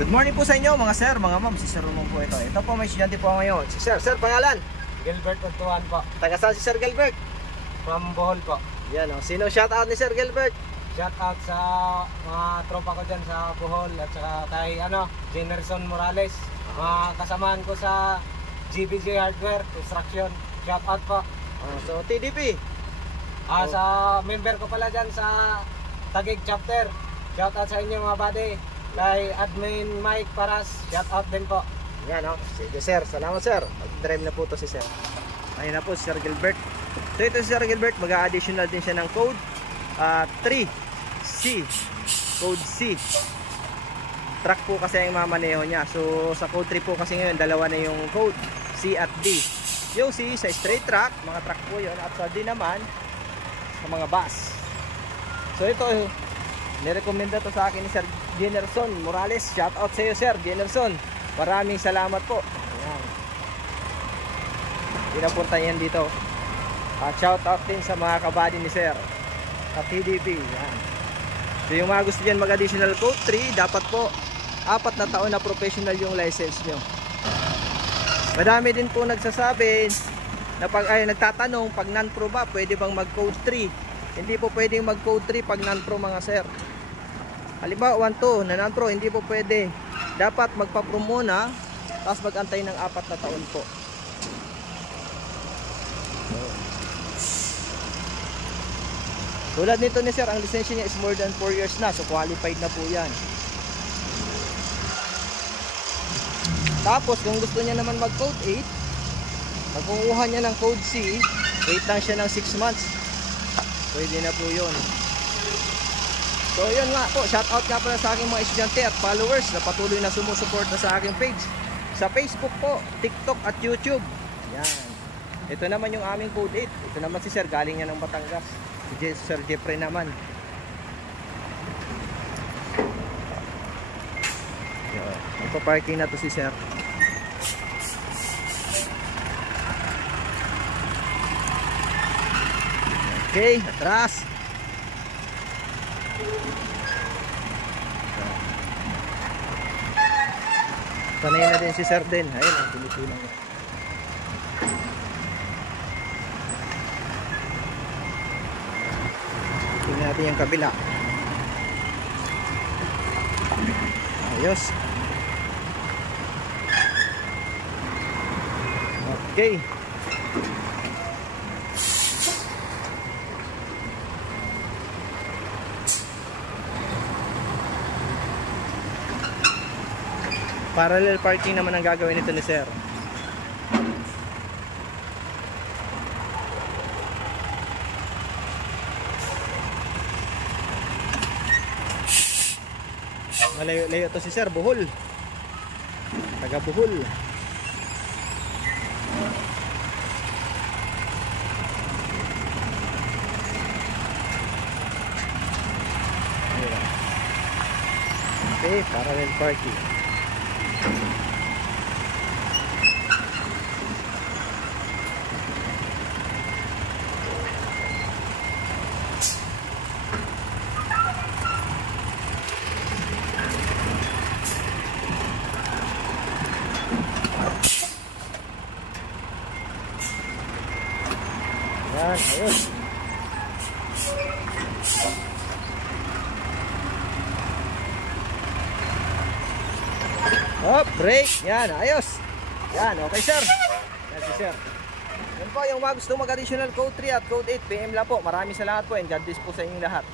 Good morning po sa inyo mga sir, mga ma'am. Si Sir Romon po ito. Ito po may estudyante po ngayon. Si Sir, pangalan? Gilbert Untuan po. Taga saan si Sir Gilbert? From Bohol po. Yan o. Sino shout out ni Sir Gilbert? Shout out sa mga tropa ko dyan sa Bohol at saka kay Generson Morales. Mga kasamaan ko sa GBJ Hardware Construction. Shout out po. So TDP? Sa member ko pala dyan sa Taguig Chapter. Shout out sa inyo mga buddy. Kay Admin Mike Paras, shout out din po. Yan o. Sige Sir, salamat Sir. Mag-drive na po to si Sir. Ayun na po si Sir Gilbert. So ito si Sir Gilbert, mag-additional din siya ng code 3C. Code C. Truck po kasi ang mamaneho niya. So sa code 3 po kasi ngayon, dalawa na yung code, C at D. Yung C sa straight truck, mga truck po yun. At sa D naman, sa mga bus. So ito, nirekomenda to sa akin ni Sir Generson Morales. Shout out sa iyo Sir Generson. Maraming salamat po. Ayan. Pinapunta yan dito. At shout out din sa mga kabady ni Sir sa TDP. Ayan. So yung mga gusto dyan mag-additional code 3, dapat po 4 na taon na professional yung license nyo. Madami din po nagsasabi na nagtatanong pag non-pro ba, pwede bang mag-code 3? Hindi po pwedeng mag-code 3 pag non-pro mga sir. Halimbawa 1-2 na non-pro, hindi po pwede. Dapat magpa-pro muna, tapos mag-antay ng 4 na taon po. Tulad nito ni sir, ang lisensya niya is more than 4 years na, so qualified na po yan. Tapos kung gusto niya naman mag-code 8, magkukuha niya ng code C, wait lang siya ng 6 months. Pwede na po yun. So yun nga po, shout out nga pala sa aking mga estudyante at followers na patuloy na sumusuporta sa aking page. Sa Facebook po, TikTok at YouTube. Yan. Ito naman yung aming code 8. Ito naman si Sir, galing niya ng Batangas. Si Sir Jeffrey naman. Magpa-parking na to si Sir. Okay, atras. Sanay na din si Sir din. Ayun ang pinitulang niya. Tingnan natin yung kabila. Ayos. Okay. Parallel parking naman ang gagawin nito ni Sir. Malayo-layo to si Sir, Bohol. Taga Bohol. Okay, parallel parking. Yan, ayos. Oh, break. Yan, ayos. Yan, okay sir. Yan si Sir. Yan po yung mga gusto mag-additional code 3 at code 8 PM lang po. Maraming salamat po and God bless po sa inyong lahat.